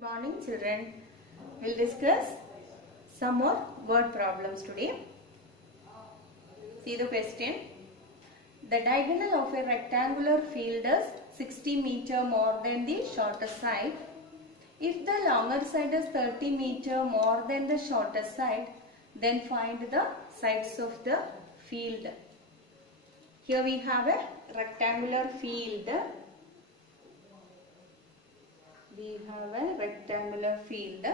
Good morning children. We'll discuss some more word problems today. See the question. The diagonal of a rectangular field is 60 meter more than the shortest side. If the longer side is 30 meter more than the shortest side, then find the sides of the field. Here we have a rectangular field. We have a rectangular field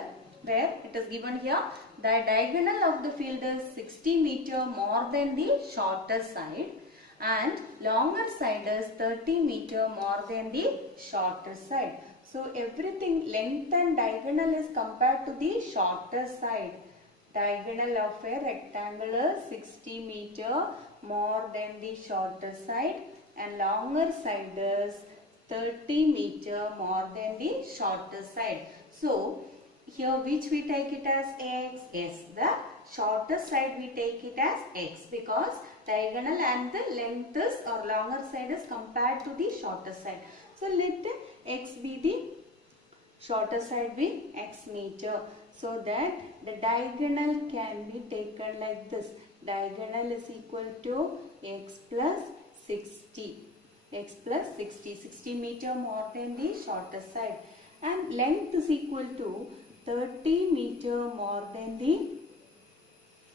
where it is given here the diagonal of the field is 60 meter more than the shortest side and longer side is 30 meter more than the shortest side. So everything length and diagonal is compared to the shortest side. Diagonal of a rectangle is 60 meter more than the shortest side and longer side is 30 meter more than the shortest side. So here which we take it as x? Yes, the shortest side we take it as x because diagonal and the length is or longer side is compared to the shortest side. So let x be the shortest side be x meter. So that the diagonal can be taken like this. Diagonal is equal to x plus 60. X plus 60. 60 meter more than the shortest side. And length is equal to 30 meter more than the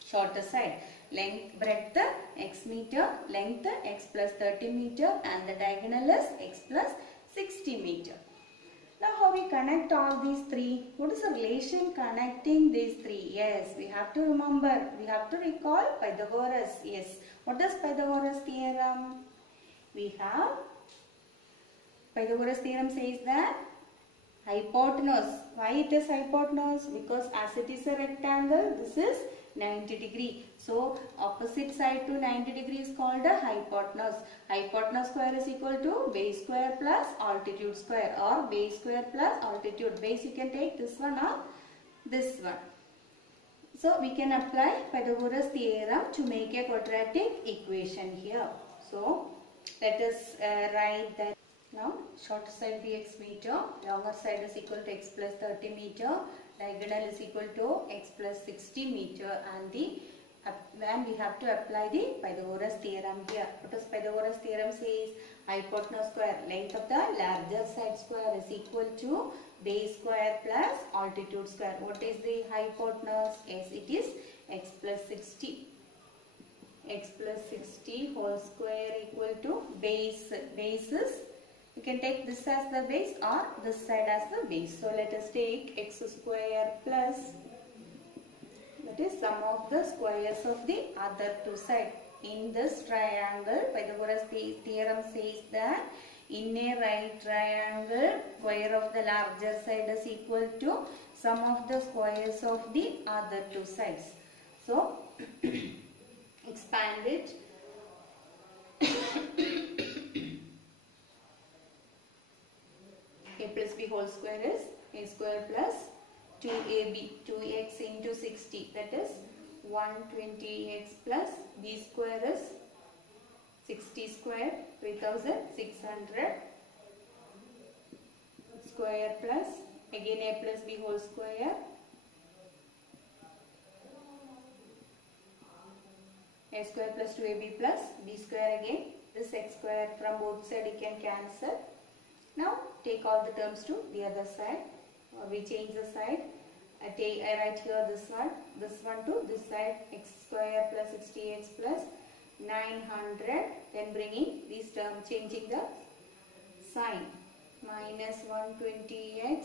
shortest side. Length, breadth x meter, length x plus 30 meter and the diagonal is x plus 60 meter. Now how we connect all these three? What is the relation connecting these three? Yes, we have to remember, we have to recall Pythagoras. Yes, what is Pythagoras theorem? We have Pythagoras theorem says that hypotenuse. Why it is hypotenuse? Because as it is a rectangle, this is 90 degree. So opposite side to 90 degree is called a hypotenuse. Hypotenuse square is equal to base square plus altitude square or base square plus altitude. Base you can take this one or this one. So we can apply Pythagoras theorem to make a quadratic equation here. So let us write that now shorter side be x meter, longer side is equal to x plus 30 meter, diagonal is equal to x plus 60 meter and we have to apply the Pythagoras theorem here. What does Pythagoras theorem says? Hypotenuse square, length of the larger side square is equal to base square plus altitude square. What is the hypotenuse? Yes, it is x plus 60. X plus 60 whole square equal to base. Bases, you can take this as the base or this side as the base. So let us take x square plus, that is sum of the squares of the other two sides. In this triangle, Pythagoras theorem says that in a right triangle, square of the larger side is equal to sum of the squares of the other two sides. So expand it. A plus b whole square is a square plus 2ab, 2x into 60, that is 120x plus b square is 60 square, 3600 square plus again a plus b whole square, a square plus 2ab plus b square again, this x square from both sides you can cancel. Now take all the terms to the other side. We change the side. I write here this one to this side, x square plus 60x plus 900. Then bringing these terms, changing the sign. Minus 120x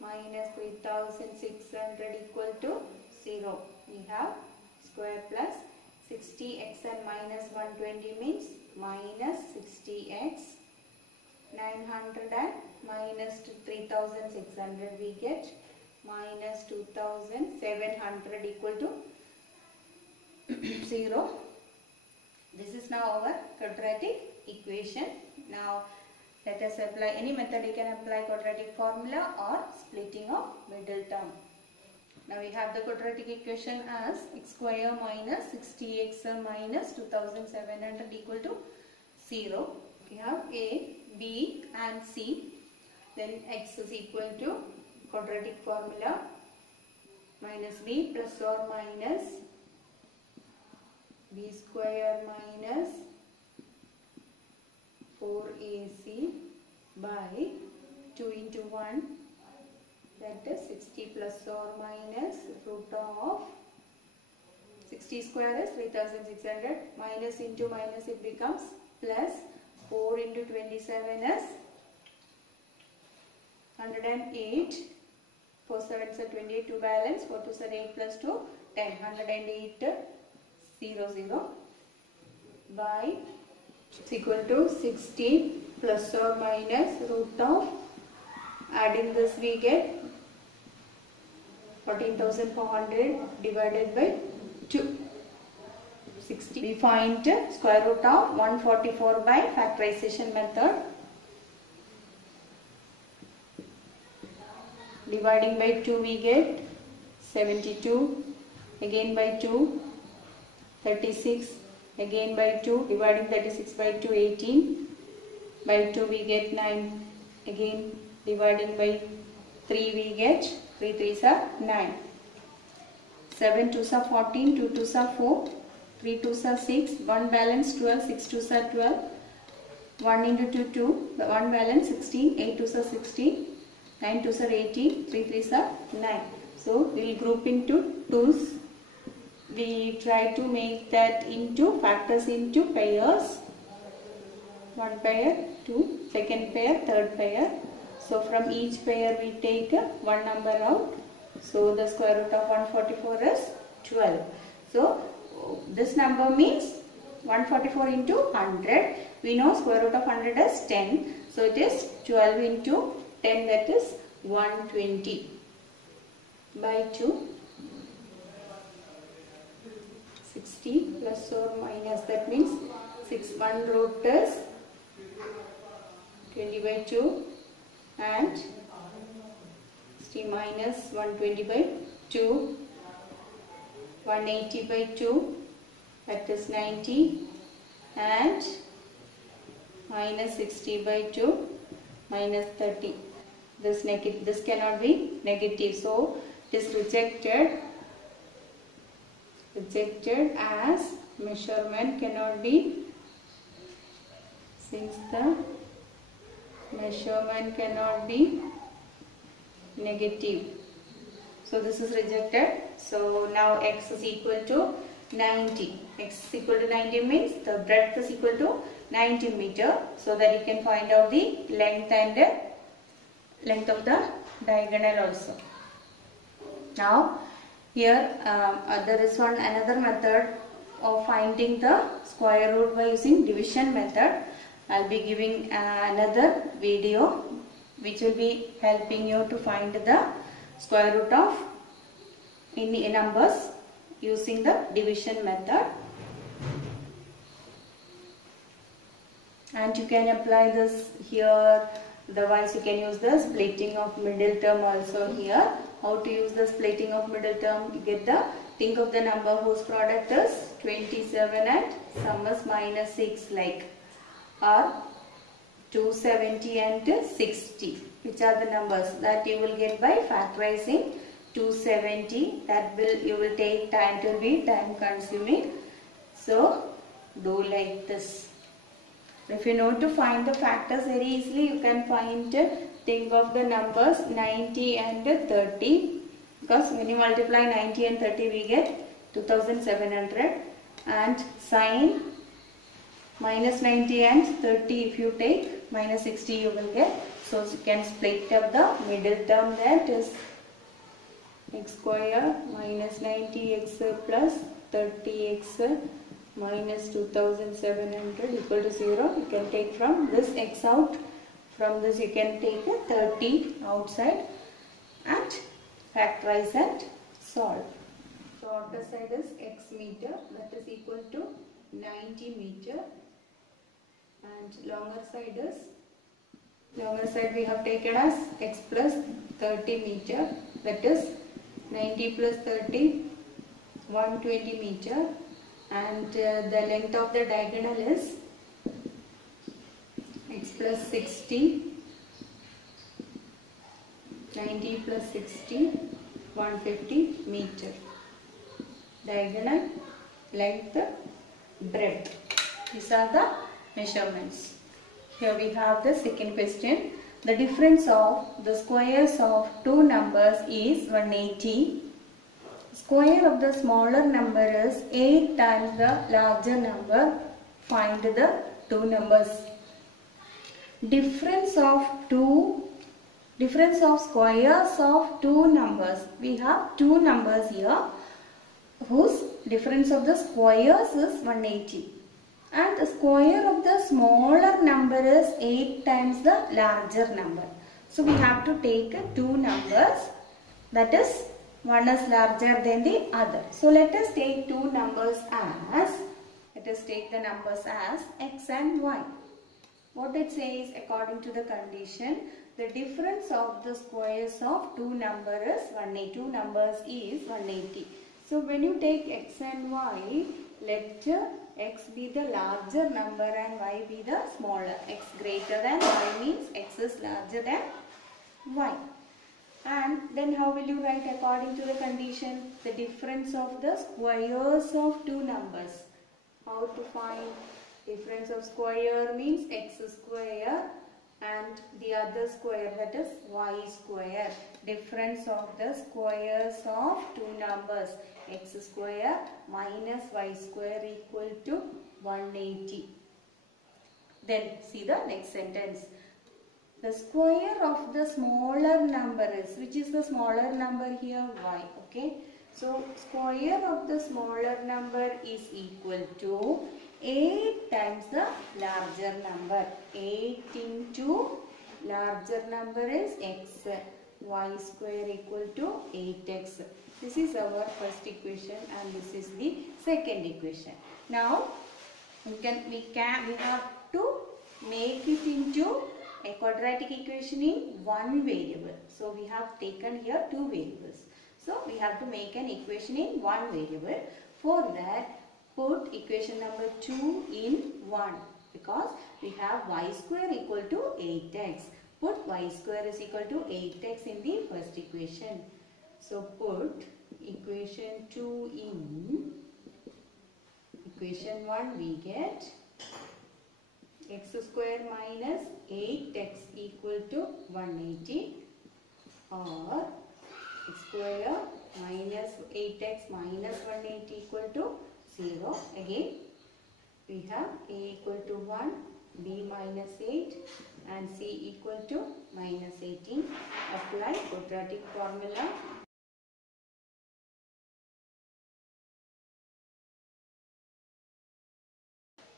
minus 3600 equal to 0. We have square plus 60x and minus 120 means minus 60x. 900 and minus 3600 we get minus 2700 equal to 0. This is now our quadratic equation. Now let us apply any method. You can apply quadratic formula or splitting of middle term. Now we have the quadratic equation as x square minus 60x minus 2700 equal to 0. We have A, B and C. Then x is equal to quadratic formula, minus b plus or minus b square minus 4ac by 2 into 1, that is 60 plus or minus root of 60 square is 3600, minus into minus it becomes plus, 4 into 27 is 108, 4 7s are 28, 2 balance, 4 2s are 8 plus 2, 10, 108 0 by is equal to 60 plus or minus root of, adding this we get 14,400 divided by 2. 60. We find square root of 144 by factorization method. Dividing by 2 we get 72, again by 2, 36, again by 2, dividing 36 by 2, 18, by 2 we get 9, again dividing by 3 we get 3 3s are 9, 7 2s are 14, 2 2s are 4, 3 2s are 6, 1 balance 12, 6 2s are 12, 1 into 2 2, 1 balance 16, 8 2s are 16, 9 2s are 18, 3 3s are 9. So we will group into 2s. We try to make that into factors into pairs. One pair, two, second pair, third pair. So from each pair we take one number out. So the square root of 144 is 12. So this number means 144 into 100. We know square root of 100 is 10. So it is 12 into 10, that is 120 by 2. 60 plus or minus, that means 1 root is 20 by 2 and 60 minus 120 by 2, 180 by 2, that is 90, and minus 60 by 2 minus 30. This cannot be negative, so it is rejected as measurement cannot be, since the measurement cannot be negative. So this is rejected. So now x is equal to 90. X is equal to 90 means the breadth is equal to 90 meter. So that you can find out the length and length of the diagonal also. Now here there is another method of finding the square root by using division method. I'll be giving another video which will be helping you to find the square root of any numbers using the division method. And you can apply this here. Otherwise, you can use the splitting of middle term also here. How to use the splitting of middle term? You get the, think of the number whose product is 27 and sum is minus 6, like, or 270 and 60. Which are the numbers that you will get by factorizing 270. That you will take time, to be time consuming. So do like this. If you know to find the factors very easily, you can find, think of the numbers 90 and 30, because when you multiply 90 and 30 we get 2700, and sin minus 90 and 30 if you take minus 60 you will get. So you can split up the middle term, that is x square minus 90x plus 30x minus 2700 equal to 0. You can take from this x out. From this you can take a 30 outside and factorize and solve. Shorter side is x meter, that is equal to 90 meter, and longer side we have taken as x plus 30 meter, that is 90 plus 30, 120 meter, and the length of the diagonal is x plus 60, 90 plus 60, 150 meter. Diagonal, length, breadth. These are the measurements. Here we have the second question. The difference of the squares of two numbers is 180. Square of the smaller number is 8 times the larger number. Find the two numbers. Difference of squares of two numbers. We have two numbers here whose difference of the squares is 180. And the square of the smaller number is 8 times the larger number. So we have to take two numbers, that is one is larger than the other. So let us take two numbers as, x and y. What it says according to the condition, the difference of the squares of two numbers is 180. Two numbers is 180. So when you take x and y, let x be the larger number and y be the smaller. X greater than y means x is larger than y. And then how will you write according to the condition? The difference of the squares of two numbers. How to find difference of square means x square and the other square, that is y square. Difference of the squares of two numbers, x square minus y square equal to 180. Then see the next sentence. The square of the smaller number is, which is the smaller number here? Y. Okay. So square of the smaller number is equal to 8 times the larger number. 8 into larger number is x. Y square equal to 8x. This is our first equation and this is the second equation. Now we have to make it into a quadratic equation in one variable. So we have taken here two variables. So we have to make an equation in one variable. For that, put equation number 2 in 1 because we have y square equal to 8x. Put y square is equal to 8x in the first equation. So put equation 2 in equation 1, we get x square minus 8x equal to 180 or x square minus 8x minus 180 equal to 0. Again we have a equal to 1, b minus 8 and c equal to minus 18. Apply quadratic formula.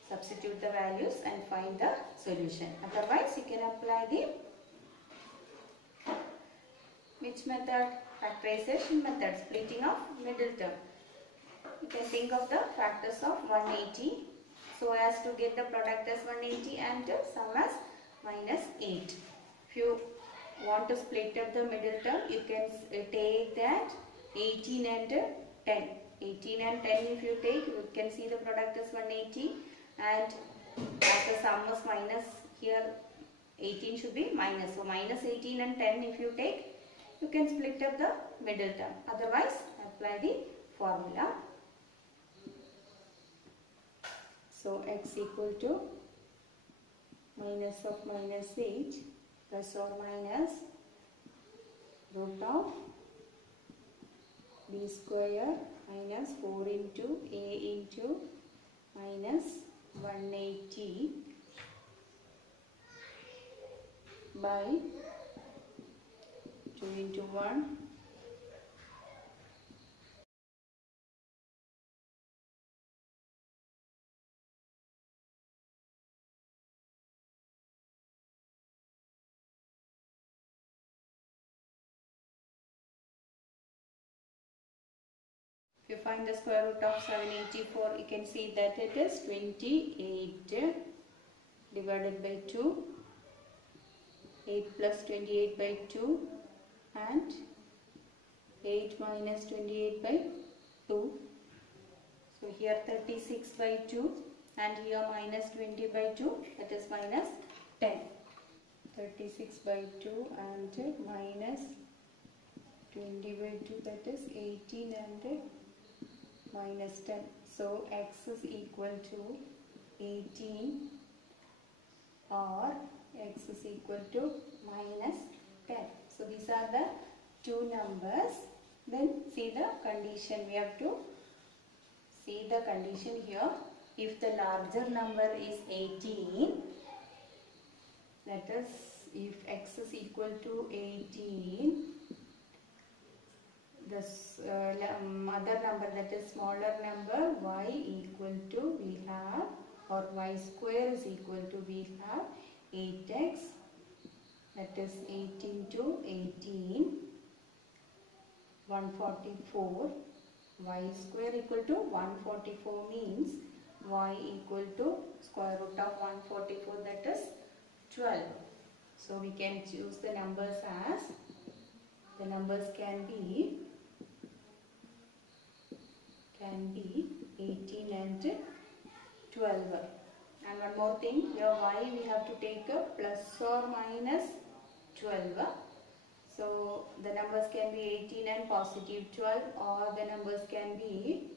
Substitute the values and find the solution. Otherwise you can apply the which method? Factorization method, splitting of middle term. You can think of the factors of 180 so as to get the product as 180 and sum as minus 8. If you want to split up the middle term, you can take that 18 and 10. 18 and 10 if you take, you can see the product is 180 and as the sum is minus, here 18 should be minus. So minus 18 and 10 if you take, you can split up the middle term. Otherwise, apply the formula. So x equal to minus of minus 8 plus or minus root of b square minus 4 into a into minus 180 by 2 into 1 If you find the square root of 784, you can see that it is 28 divided by 2, 8 plus 28 by 2 and 8 minus 28 by 2. So here 36 by 2 and here minus 20 by 2, that is minus 10. 36 by 2 and minus 20 by 2, that is 18 and minus 10. So x is equal to 18 or x is equal to minus 10. So these are the two numbers. Then see the condition. We have to see the condition here. If the larger number is 18, that is if x is equal to 18, this other number, that is smaller number, y equal to, we have, or y square is equal to, we have 8x, that is 18 to 18, 144. Y square equal to 144 means y equal to square root of 144, that is 12. So we can choose the numbers as, the numbers can be 18 and 12. And one more thing, here y we have to take a plus or minus 12. So the numbers can be 18 and positive 12, or the numbers can be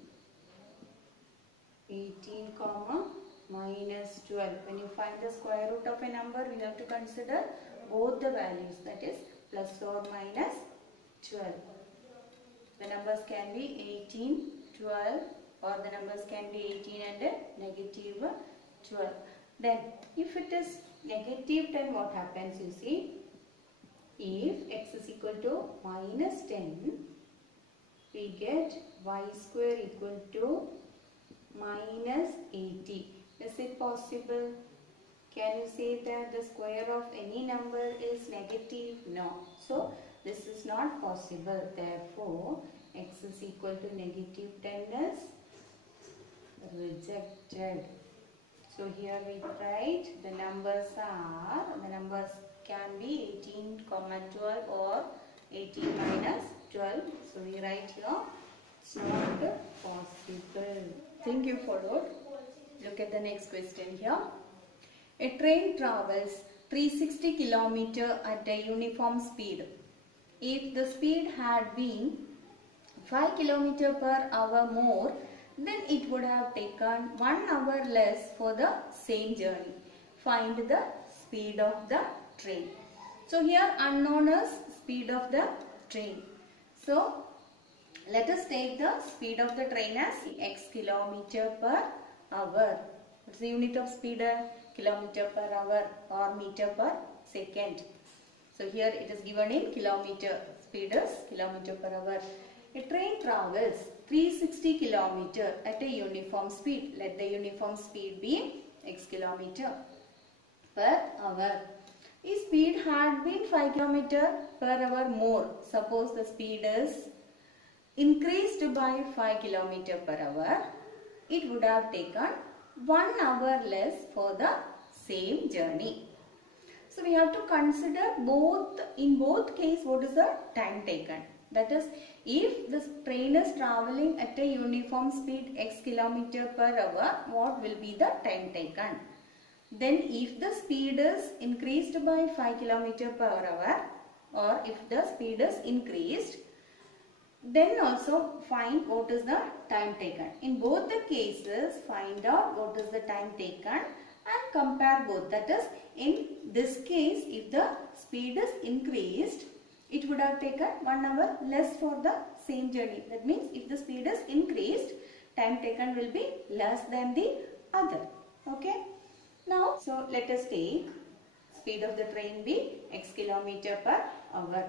18 comma minus 12. When you find the square root of a number, we have to consider both the values, that is plus or minus 12. The numbers can be 18, 12, or the numbers can be 18 and negative 12. Then if it is negative 10, what happens, you see? If x is equal to minus 10, we get y square equal to minus 80. Is it possible? Can you say that the square of any number is negative? No. So this is not possible. Therefore, x is equal to negative 10 is rejected. So here we write the numbers can be 18, 12 or 18 minus 12. So we write here it's not possible. Think you followed. Look at the next question here. A train travels 360 km at a uniform speed. If the speed had been 5 km per hour more, then it would have taken 1 hour less for the same journey. Find the speed of the train. So here unknown is speed of the train. So let us take the speed of the train as x kilometer per hour. What's the unit of speed? Kilometer per hour or meter per second. So here it is given in kilometer. Speed is kilometer per hour. A train travels 360 km at a uniform speed. Let the uniform speed be x kilometer per hour. If speed had been 5 km per hour more, suppose the speed is increased by 5 km per hour, it would have taken 1 hour less for the same journey. So we have to consider both, in both cases, what is the time taken. That is, if the train is traveling at a uniform speed x km per hour, what will be the time taken? Then if the speed is increased by 5 km per hour, or if the speed is increased, then also find what is the time taken. In both the cases, find out what is the time taken and compare both. That is, in this case, if the speed is increased, it would have taken 1 hour less for the same journey. That means if the speed is increased, time taken will be less than the other. Okay. Now, so let us take speed of the train be x km per hour.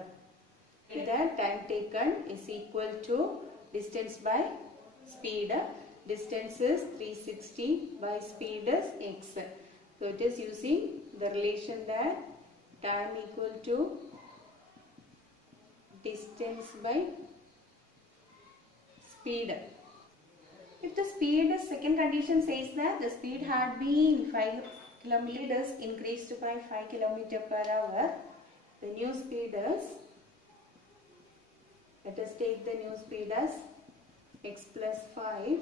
The time taken is equal to distance by speed. Distance is 360 by speed is x. So it is using the relation that time equal to distance by speed. If the speed, second condition says that the speed had been 5 km increased by 5 km per hour, the new speed is, let us take the new speed as x plus 5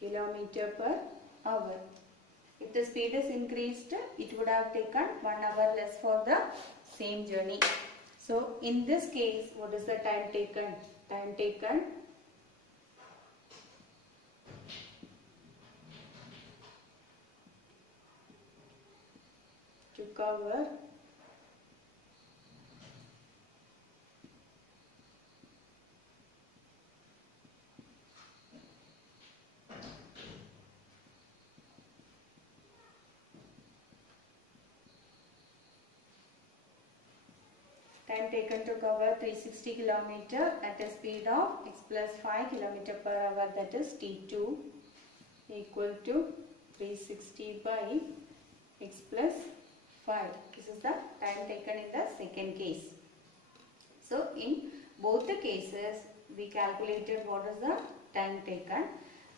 km per hour. If the speed is increased, it would have taken 1 hour less for the same journey. So in this case, what is the time taken? Time taken to cover time taken to cover 360 km at a speed of x plus 5 km per hour, that is T2 equal to 360 by x plus 5. This is the time taken in the second case. So in both the cases we calculated what is the time taken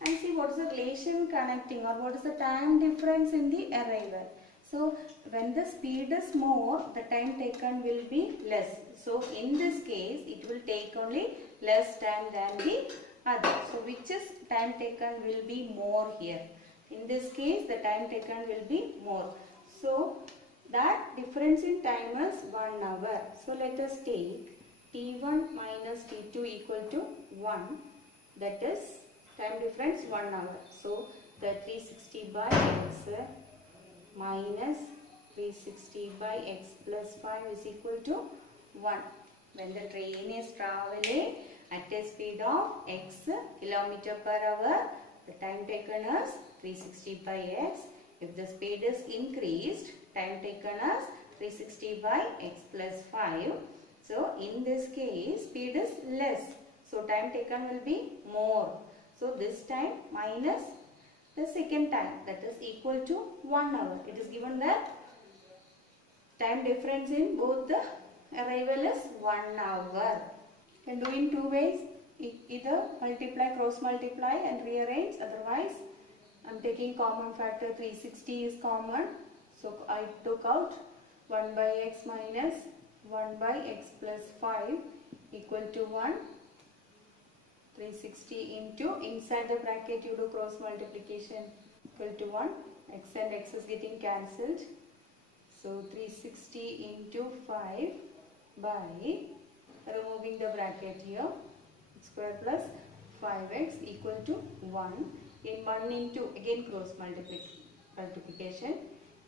and see what is the relation connecting or what is the time difference in the arrival. So when the speed is more, the time taken will be less. So in this case it will take only less time than the other. So which is time taken will be more here. In this case the time taken will be more. So that difference in time is 1 hour. So let us take T1 minus T2 equal to 1. That is time difference 1 hour. So the 360 by x minus 360 by x plus 5 is equal to 1. When the train is traveling at a speed of x km per hour, the time taken is 360 by x. If the speed is increased, time taken is 360 by x plus 5. So in this case, speed is less. So time taken will be more. So this time minus the second time, that is equal to 1 hour. It is given that time difference in both the arrival is 1 hour. You can do in two ways. Either multiply, cross multiply and rearrange. Otherwise, I am taking common factor. 360 is common. So I took out 1 by x minus 1 by x plus 5 equal to 1. 360 into, inside the bracket you do cross multiplication, equal to 1. X and x is getting cancelled. So 360 into 5 by, removing the bracket here, x square plus 5x equal to 1. In 1 into, again cross multiplication,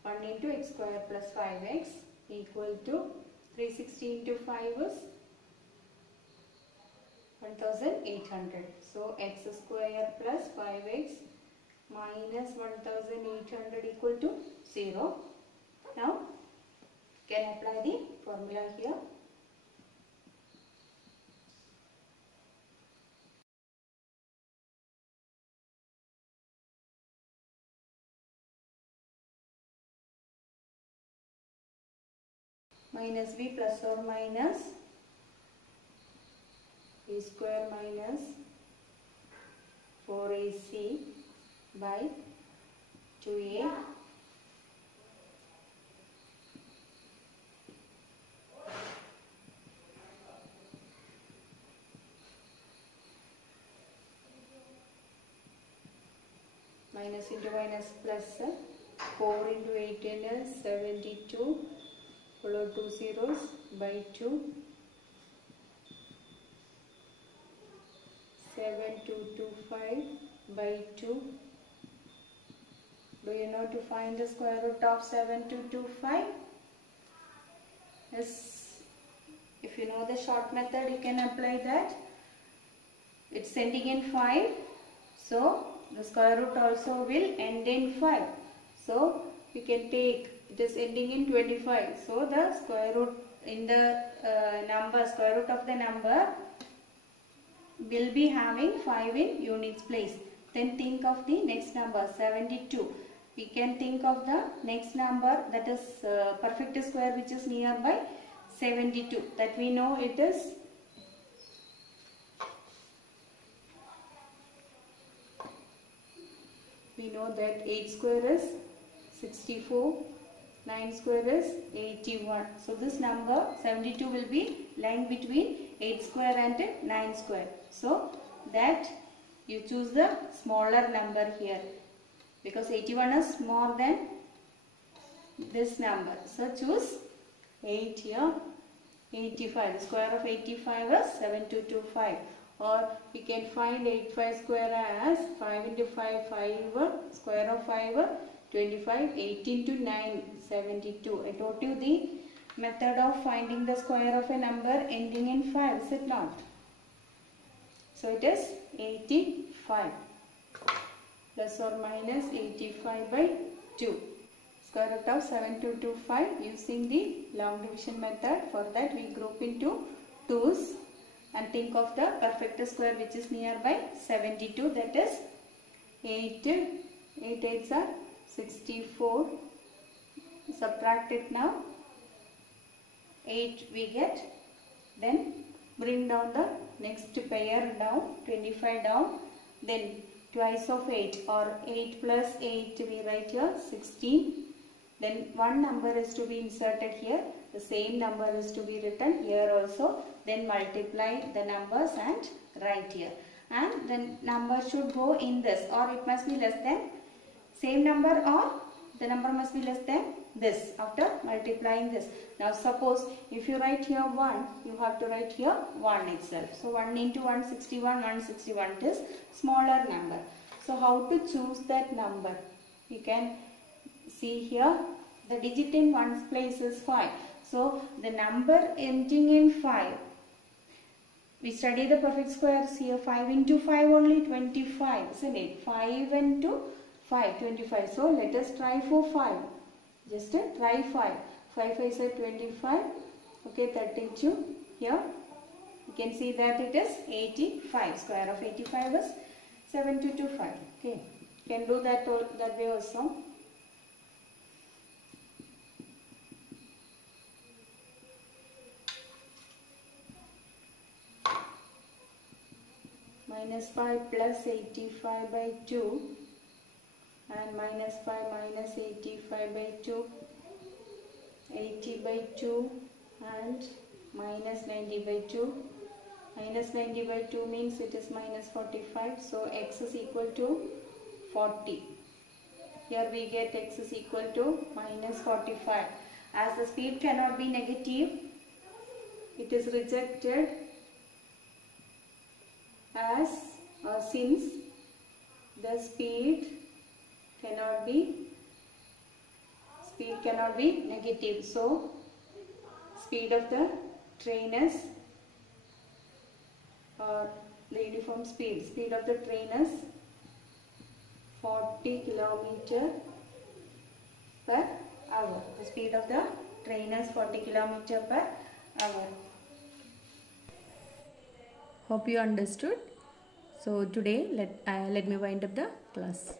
1 into x square plus 5x equal to 360 into 5 is 1800. So x square plus 5x minus 1800 equal to 0. Now can apply the formula here. Minus b plus or minus a square minus 4ac by 2a minus into minus plus 4 into 18 is 72, follow 2 zeros by 2, 7225 by 2. Do you know to find the square root of 7225? Yes, if you know the short method you can apply that. It's ending in 5, so the square root also will end in 5. So you can take, it is ending in 25. So the square root in the square root of the number will be having 5 in units place. Then think of the next number 72. We can think of the next number, that is perfect square, which is nearby 72. That we know it is that 8 square is 64, 9 square is 81. So this number 72 will be lying between 8 square and 9 square. So that you choose the smaller number here, because 81 is more than this number. So choose 8 here. 85. The square of 85 is 7225. Or we can find 85 square as 5 into 5, 5, square of 5, 25, 8 into 9, 72. I told you the method of finding the square of a number ending in 5, is it not? So it is 85 plus or minus 85 by 2. Square root of 7225 using the long division method. For that we group into 2's and think of the perfect square which is nearby 72, that is 8. 8 8s are 64. Subtract it now. 8 we get. Then bring down the next pair down, 25 down. Then twice of 8 or 8 plus 8 we write here 16. Then one number is to be inserted here. The same number is to be written here also. Then multiply the numbers and write here. And the number should go in this, or it must be less than same number, or the number must be less than this after multiplying this. Now suppose if you write here 1, you have to write here 1 itself. So 1 into 161, 161 is smaller number. So how to choose that number? You can see here the digit in one's place is 5. So the number ending in 5. We study the perfect squares here. 5 into 5 only 25, isn't it? 5 into 5, 25. So let us try for 5. Just try 5. 5 5 is 25. Okay, 32 here. You can see that it is 85. Square of 85 is 7225. Okay, you can do that way also. Minus 5 plus 85 by 2 and minus 5 minus 85 by 2, 80 by 2 and minus 90 by 2. Minus 90 by 2 means it is minus 45. So x is equal to 40. Here we get x is equal to minus 45. As the speed cannot be negative, it is rejected as since the speed cannot be negative. So speed of the train is, or the uniform speed of the train is 40 km per hour. The speed of the train is 40 km per hour. Hope you understood. So today let me wind up the class.